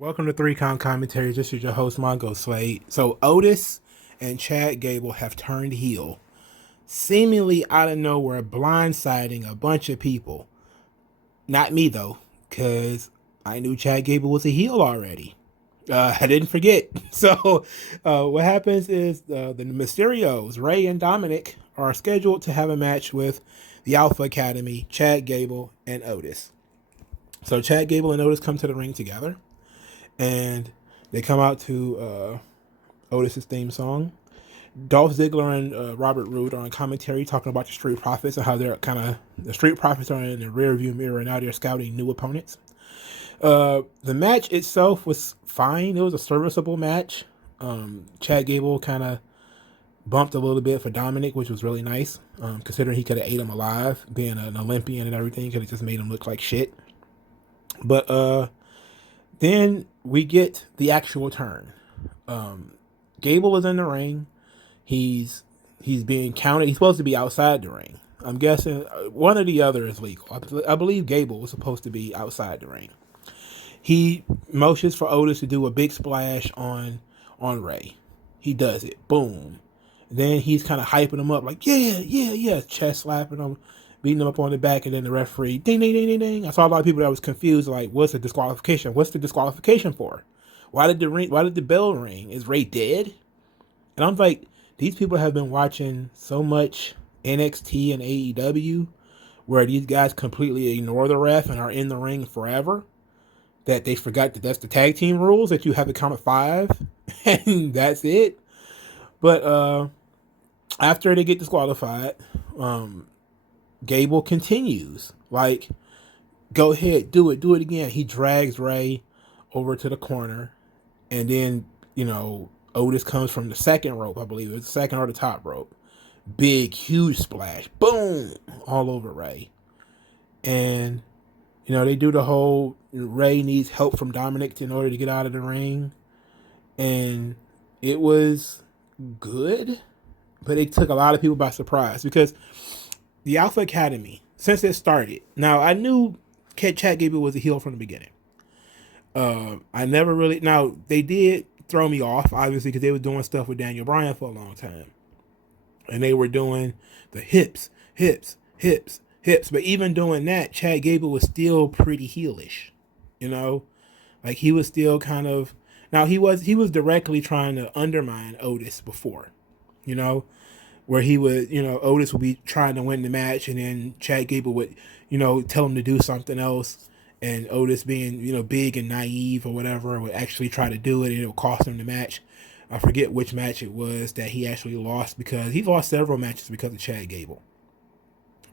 Welcome to 3 Count Commentaries. This is your host, Mongo Slade. So, Otis and Chad Gable have turned heel, seemingly out of nowhere, blindsiding a bunch of people. Not me, though, because I knew Chad Gable was a heel already. I didn't forget. So, what happens is the Mysterios, Ray and Dominic, are scheduled to have a match with the Alpha Academy, Chad Gable, and Otis. So, Chad Gable and Otis come to the ring together and they come out to Otis's theme song. Dolph Ziggler and Robert Roode are on commentary talking about the Street Profits and how they're the Street Profits are in the rearview mirror and now they're scouting new opponents. The match itself was fine. It was a serviceable match. Chad Gable kind of bumped a little bit for Dominic, which was really nice, considering he could have ate him alive, being an Olympian and everything. Could have just made him look like shit. But then we get the actual turn. Gable is in the ring. He's being counted. He's supposed to be outside the ring. I'm guessing one or the other is legal. I believe Gable was supposed to be outside the ring. He motions for Otis to do a big splash on Ray. He does it. Boom. Then he's kind of hyping him up like, yeah, chest slapping him, beating him up on the back, and then the referee, ding, ding, ding, ding, ding. I saw a lot of people that was confused, like, what's the disqualification? What's the disqualification for? Why did the bell ring? Is Ray dead? And I'm like, these people have been watching so much NXT and AEW where these guys completely ignore the ref and are in the ring forever that they forgot that that's the tag team rules, that you have to count of 5 and that's it. But after they get disqualified, Gable continues. Like, go ahead, do it again. He drags Ray over to the corner, and then, Otis comes from the second rope, I believe. It's the second or the top rope. Big, huge splash. Boom! All over Ray. And, they do the whole Ray needs help from Dominic in order to get out of the ring. And it was good, but it took a lot of people by surprise because the Alpha Academy, since it started, now I knew Chad Gable was a heel from the beginning. I never really, now they did throw me off, obviously, because they were doing stuff with Daniel Bryan for a long time. And they were doing the hips. But even doing that, Chad Gable was still pretty heelish. Like he was still kind of, now he was directly trying to undermine Otis before, where he would, Otis would be trying to win the match and then Chad Gable would, tell him to do something else. And Otis being, big and naive or whatever would actually try to do it and it would cost him the match. I forget which match it was that he actually lost, because he lost several matches because of Chad Gable.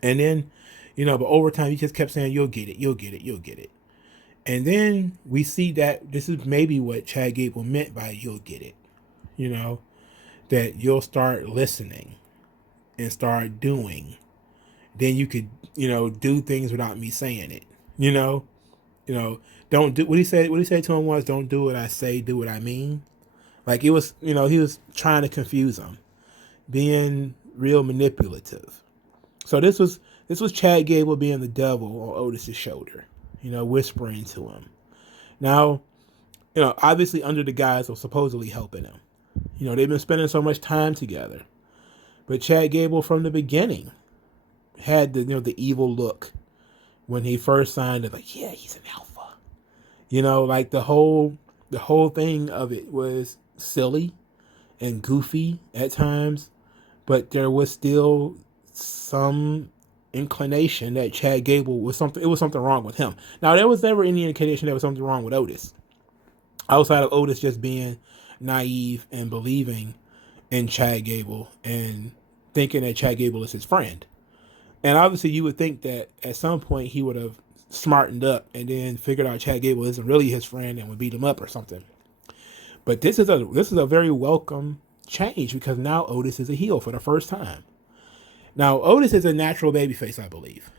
And then, but over time he just kept saying, you'll get it. And then we see that this is maybe what Chad Gable meant by you'll get it. That you'll start listening and start doing. Then you could, do things without me saying it. Don't do what he said to him was, don't do what I say, do what I mean. Like it was, he was trying to confuse him, being real manipulative. So this was Chad Gable being the devil on Otis's shoulder, whispering to him. Now, obviously under the guise of supposedly helping him. They've been spending so much time together. But Chad Gable from the beginning had the evil look when he first signed it, like, yeah, he's an alpha. Like the whole thing of it was silly and goofy at times, but there was still some inclination that Chad Gable was something wrong with him. Now there was never any indication there was something wrong with Otis, outside of Otis just being naive and believing in Chad Gable and thinking that Chad Gable is his friend. And obviously you would think that at some point he would have smartened up and then figured out Chad Gable isn't really his friend and would beat him up or something. But this is a very welcome change, because now Otis is a heel for the first time. Now Otis is a natural babyface, I believe.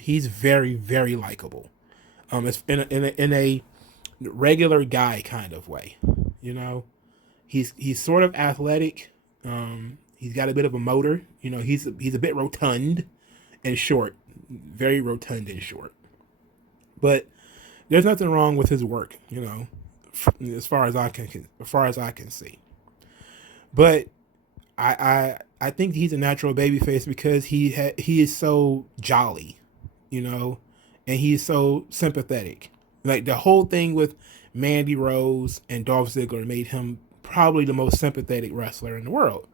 He's very, very likable. It's in a regular guy kind of way. He's sort of athletic. He's got a bit of a motor. He's a bit rotund and short, very rotund and short. But there's nothing wrong with his work. as far as I can see. But I think he's a natural babyface because he is so jolly, you know, and he's so sympathetic. Like the whole thing with Mandy Rose and Dolph Ziggler made him probably the most sympathetic wrestler in the world,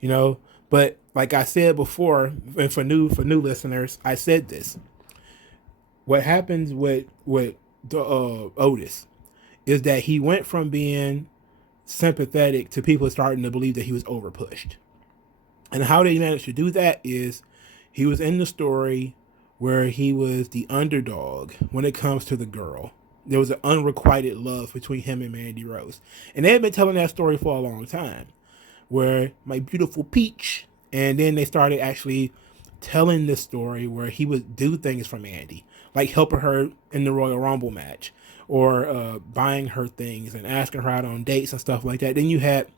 you know. But like I said before, and for new listeners, I said this: what happens with the Otis is that he went from being sympathetic to people starting to believe that he was overpushed. And how they managed to do that is he was in the story where he was the underdog when it comes to the girl. There was an unrequited love between him and Mandy Rose. And they had been telling that story for a long time, where my beautiful peach. And then they started actually telling this story where he would do things for Mandy, like helping her in the Royal Rumble match or buying her things and asking her out on dates and stuff like that. Then you had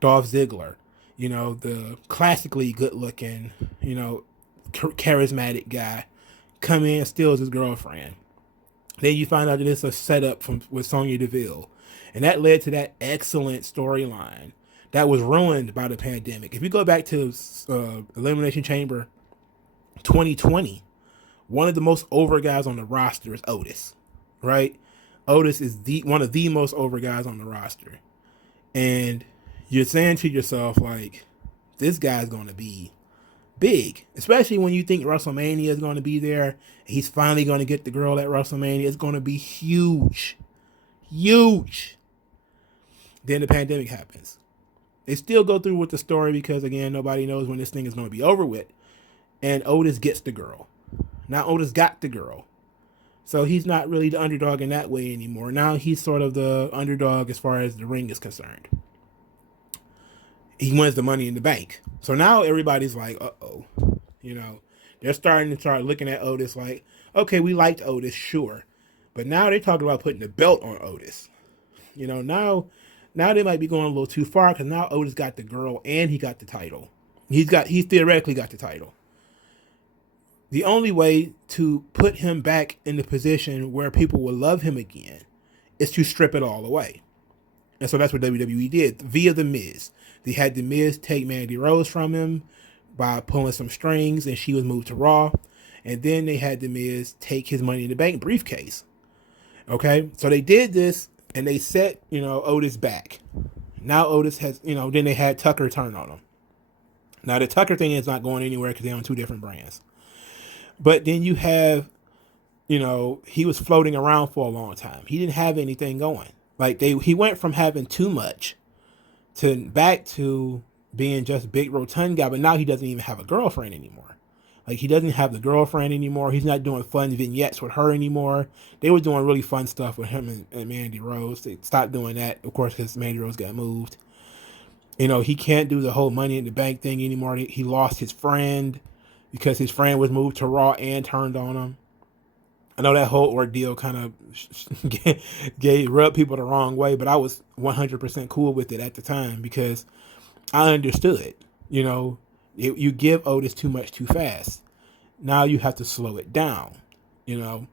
Dolph Ziggler, you know, the classically good looking, you know, charismatic guy, come in, steals his girlfriend. Then you find out that it's a setup with Sonya Deville. And that led to that excellent storyline that was ruined by the pandemic. If you go back to Elimination Chamber 2020, one of the most over guys on the roster is Otis, right? Otis is one of the most over guys on the roster. And you're saying to yourself, like, this guy's going to be big, especially when you think WrestleMania is going to be there. He's finally going to get the girl at WrestleMania. It's going to be huge. Huge. Then the pandemic happens. They still go through with the story because, again, nobody knows when this thing is going to be over with. And Otis gets the girl. Now Otis got the girl. So he's not really the underdog in that way anymore. Now he's sort of the underdog as far as the ring is concerned. He wins the Money in the Bank. So now everybody's like, uh-oh. You know, they're starting to start looking at Otis like, okay, we liked Otis, sure. But now they're talking about putting the belt on Otis. You know, now they might be going a little too far because now Otis got the girl and he got the title. He's theoretically got the title. The only way to put him back in the position where people will love him again is to strip it all away. And so that's what WWE did via The Miz. They had The Miz take Mandy Rose from him by pulling some strings, and she was moved to Raw. And then they had The Miz take his Money in the Bank briefcase. Okay? So they did this, and they set, you know, Otis back. Now Otis has, you know, then they had Tucker turn on him. Now the Tucker thing is not going anywhere because they're on two different brands. But then you have, you know, he was floating around for a long time. He didn't have anything going. Like he went from having too much to back to being just big rotund guy, but now he doesn't even have a girlfriend anymore. Like he doesn't have the girlfriend anymore. He's not doing fun vignettes with her anymore. They were doing really fun stuff with him and Mandy Rose. They stopped doing that, of course, because Mandy Rose got moved. You know, he can't do the whole Money in the Bank thing anymore. He lost his friend because his friend was moved to Raw and turned on him. I know that whole ordeal kind of rubbed people the wrong way, but I was 100% cool with it at the time because I understood. You know, you give Otis too much too fast. Now you have to slow it down, you know.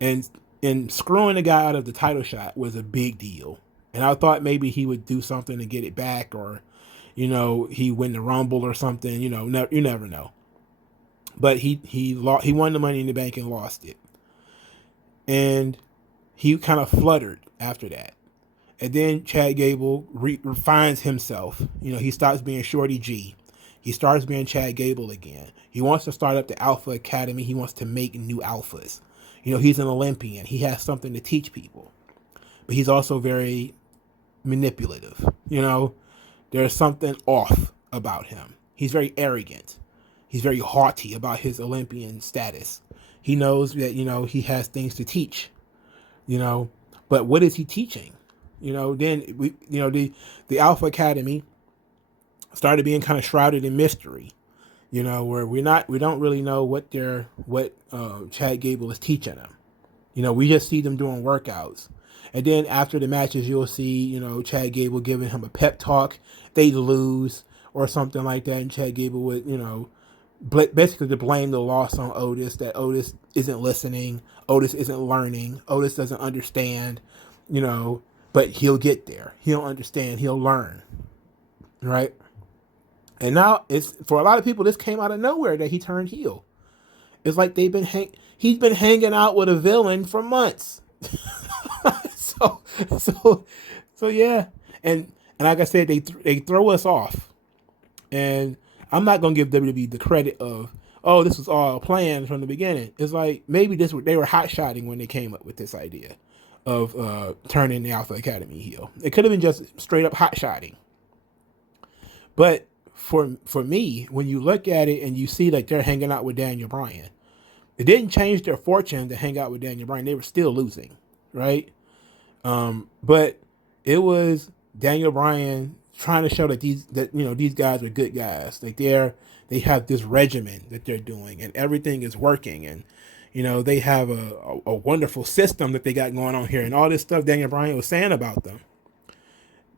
And screwing the guy out of the title shot was a big deal. And I thought maybe he would do something to get it back, or, you know, he win the Rumble or something. You know, you never know. But he won the Money in the Bank and lost it. And he kind of fluttered after that. And then Chad Gable refines himself. You know, he stops being Shorty G. He starts being Chad Gable again. He wants to start up the Alpha Academy. He wants to make new alphas. You know, he's an Olympian. He has something to teach people. But he's also very manipulative. You know, there's something off about him. He's very arrogant. He's very haughty about his Olympian status. He knows that, you know, he has things to teach, you know, but what is he teaching? You know, then the Alpha Academy started being kind of shrouded in mystery, you know, where we don't really know what Chad Gable is teaching them. You know, we just see them doing workouts. And then after the matches, you'll see, you know, Chad Gable giving him a pep talk. They lose or something like that. And Chad Gable would, you know, basically to blame the loss on Otis, that Otis isn't listening, Otis isn't learning, Otis doesn't understand, you know, but he'll get there. He'll understand. He'll learn, right? And now it's for a lot of people. This came out of nowhere that he turned heel. It's like he's been hanging out with a villain for months. so so so yeah, and like I said, they throw us off, and I'm not gonna give WWE the credit of, oh, this was all planned from the beginning. It's like maybe they were hot shotting when they came up with this idea of turning the Alpha Academy heel. It could have been just straight up hot shotting. But for me, when you look at it and you see like they're hanging out with Daniel Bryan, it didn't change their fortune to hang out with Daniel Bryan. They were still losing, right? But it was Daniel Bryan trying to show that these guys are good guys. Like they have this regimen that they're doing, and everything is working, and they have a wonderful system that they got going on here, and all this stuff Daniel Bryan was saying about them.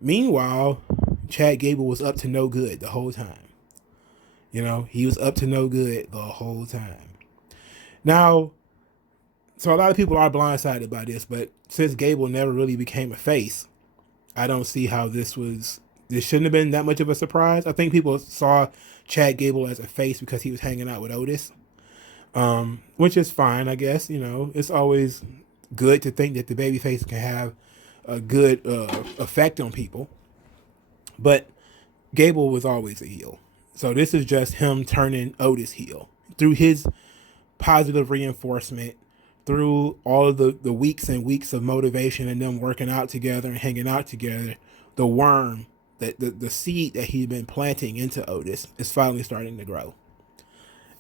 Meanwhile, Chad Gable was up to no good the whole time. He was up to no good the whole time. Now, so a lot of people are blindsided by this, but since Gable never really became a face, I don't see how this shouldn't have been that much of a surprise. I think people saw Chad Gable as a face because he was hanging out with Otis, which is fine, I guess. It's always good to think that the babyface can have a good effect on people. But Gable was always a heel. So this is just him turning Otis heel through his positive reinforcement, through all of the weeks and weeks of motivation and them working out together and hanging out together. The worm, the seed that he's been planting into Otis is finally starting to grow.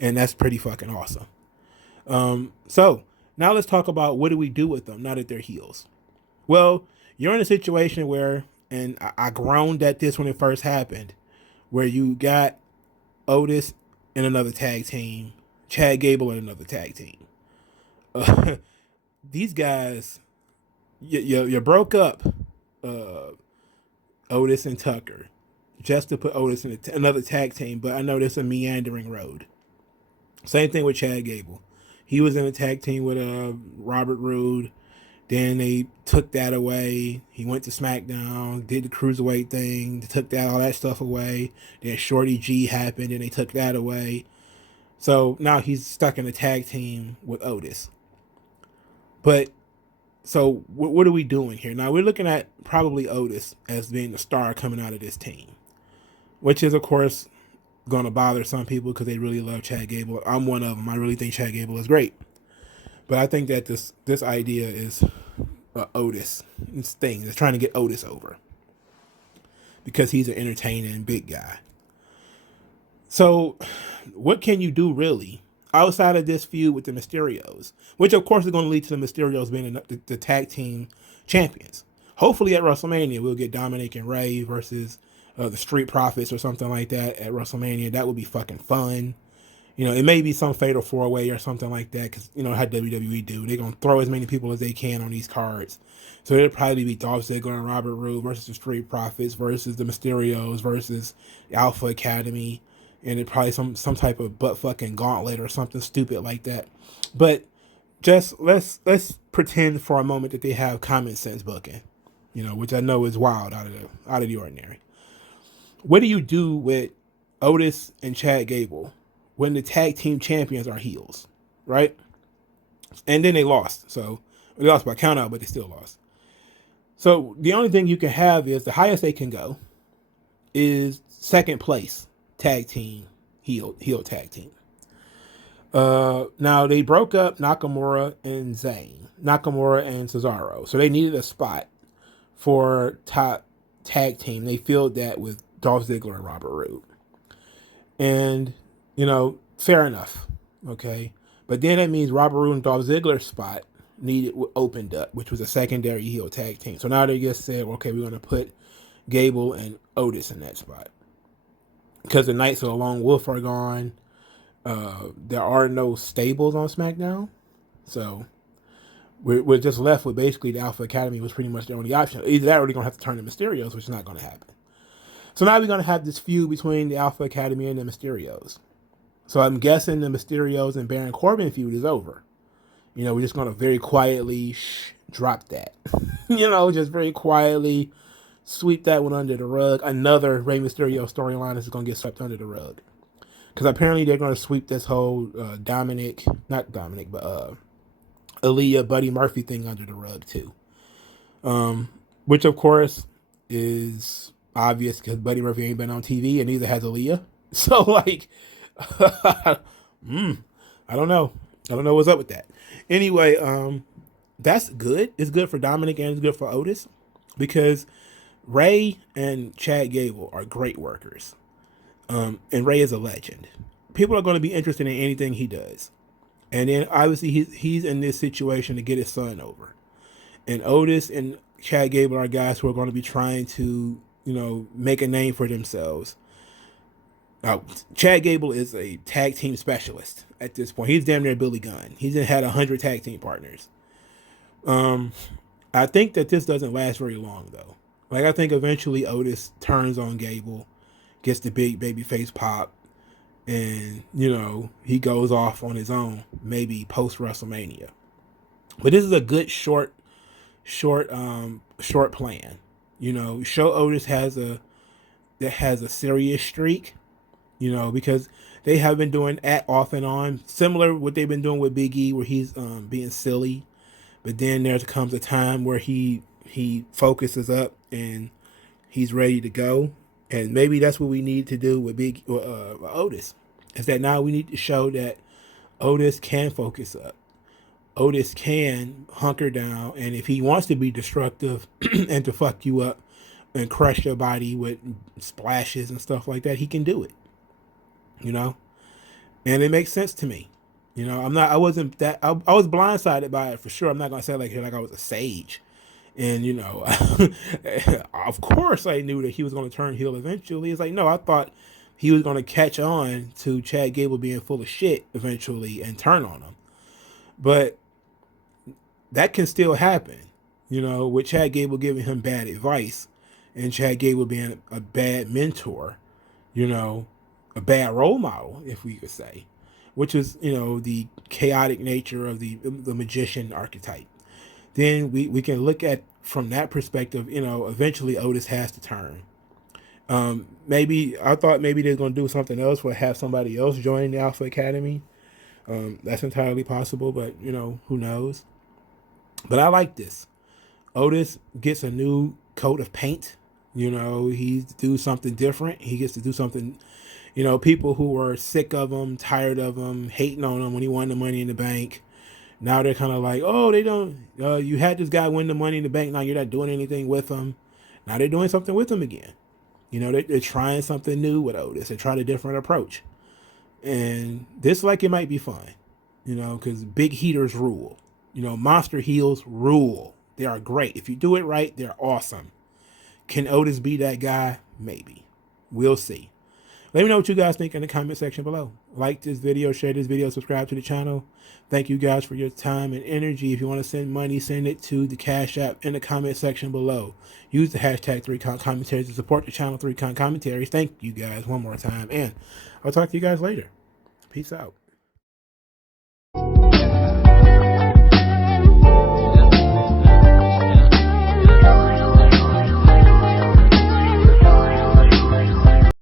And that's pretty fucking awesome. So now let's talk about what do we do with them now that they're heels. Well, you're in a situation where, and I groaned at this when it first happened, where you got Otis in another tag team, Chad Gable in another tag team. These guys, you broke up Otis and Tucker just to put Otis in another tag team, but I know there's a meandering road. Same thing with Chad Gable. He was in a tag team with Robert Roode. Then they took that away. He went to SmackDown, did the Cruiserweight thing. They took all that stuff away. Then Shorty G happened, and they took that away. So now he's stuck in a tag team with Otis. But, so what are we doing here? Now we're looking at probably Otis as being the star coming out of this team, which is, of course, going to bother some people because they really love Chad Gable. I'm one of them. I really think Chad Gable is great. But I think that this idea is Otis. This thing that's trying to get Otis over because he's an entertaining big guy. So what can you do really outside of this feud with the Mysterios, which of course is going to lead to the Mysterios being the tag team champions. Hopefully at WrestleMania we'll get Dominic and Ray versus the Street Profits or something like that at WrestleMania. That would be fucking fun. It may be some fatal 4-way or something like that because, how WWE do. They're going to throw as many people as they can on these cards. So it'll probably be Dolph Ziggler and Robert Roode versus the Street Profits versus the Mysterios versus the Alpha Academy. And it probably some type of butt fucking gauntlet or something stupid like that. But just let's pretend for a moment that they have common sense booking, which I know is wild out of the ordinary. What do you do with Otis and Chad Gable when the tag team champions are heels, right? And then they lost. So they lost by count out, but they still lost. So the only thing you can have is the highest they can go is second place tag team, heel tag team. Now they broke up Nakamura and Cesaro. So they needed a spot for top tag team. They filled that with Dolph Ziggler and Robert Roode. And, fair enough. Okay. But then that means Robert Roode and Dolph Ziggler's spot opened up, which was a secondary heel tag team. So now they just said, okay, we're going to put Gable and Otis in that spot. Because the Knights of the Lone Wolf are gone. There are no stables on SmackDown. So we're just left with basically the Alpha Academy was pretty much the only option. Either that or they're going to have to turn the Mysterios, which is not going to happen. So now we're going to have this feud between the Alpha Academy and the Mysterios. So I'm guessing the Mysterios and Baron Corbin feud is over. We're just going to very quietly drop that. Just very quietly sweep that one under the rug. Another Rey Mysterio storyline is going to get swept under the rug. Because apparently they're going to sweep this whole not Dominic, but Aaliyah, Buddy Murphy thing under the rug too. Which of course is obvious because Buddy Murphy ain't been on TV and neither has Aaliyah. So like, I don't know. I don't know what's up with that. Anyway, that's good. It's good for Dominic and it's good for Otis because Rey and Chad Gable are great workers. And Rey is a legend. People are going to be interested in anything he does. And then obviously he's in this situation to get his son over. And Otis and Chad Gable are guys who are going to be trying to, make a name for themselves. Chad Gable is a tag team specialist at this point. He's damn near Billy Gunn. He's had 100 tag team partners. I think that this doesn't last very long though. Like I think eventually Otis turns on Gable, gets the big baby face pop, and he goes off on his own, maybe post WrestleMania. But this is a good short plan. Show Otis has a serious streak. Because they have been doing off and on, similar what they've been doing with Big E, where he's being silly, but then there comes a time where he focuses up and he's ready to go, and maybe that's what we need to do with Otis, is that now we need to show that Otis can focus up, Otis can hunker down, and if he wants to be destructive and to fuck you up and crush your body with splashes and stuff like that, he can do it. And it makes sense to me. I was blindsided by it for sure. I'm not going to say like I was a sage. And, of course I knew that he was going to turn heel eventually. It's like, no, I thought he was going to catch on to Chad Gable being full of shit eventually and turn on him. But that can still happen, with Chad Gable giving him bad advice and Chad Gable being a bad mentor, a bad role model, if we could say, which is, the chaotic nature of the magician archetype. Then we can look at from that perspective, eventually Otis has to turn. I thought maybe they're going to do something else or have somebody else join the Alpha Academy. That's entirely possible, but, who knows? But I like this. Otis gets a new coat of paint. He do something different. He gets to do something. People who were sick of him, tired of him, hating on him when he won the Money in the Bank. Now they're kind of like, oh, they don't. You had this guy win the Money in the Bank. Now you're not doing anything with him. Now they're doing something with him again. They're trying something new with Otis. They're trying a different approach. And this, it might be fun. Because big heaters rule. Monster heels rule. They are great. If you do it right, they're awesome. Can Otis be that guy? Maybe. We'll see. Let me know what you guys think in the comment section below. Like this video, share this video, subscribe to the channel. Thank you guys for your time and energy. If you want to send money, send it to the Cash App in the comment section below. Use the hashtag 3Con Commentaries to support the channel 3Con Commentaries. Thank you guys one more time, and I'll talk to you guys later. Peace out.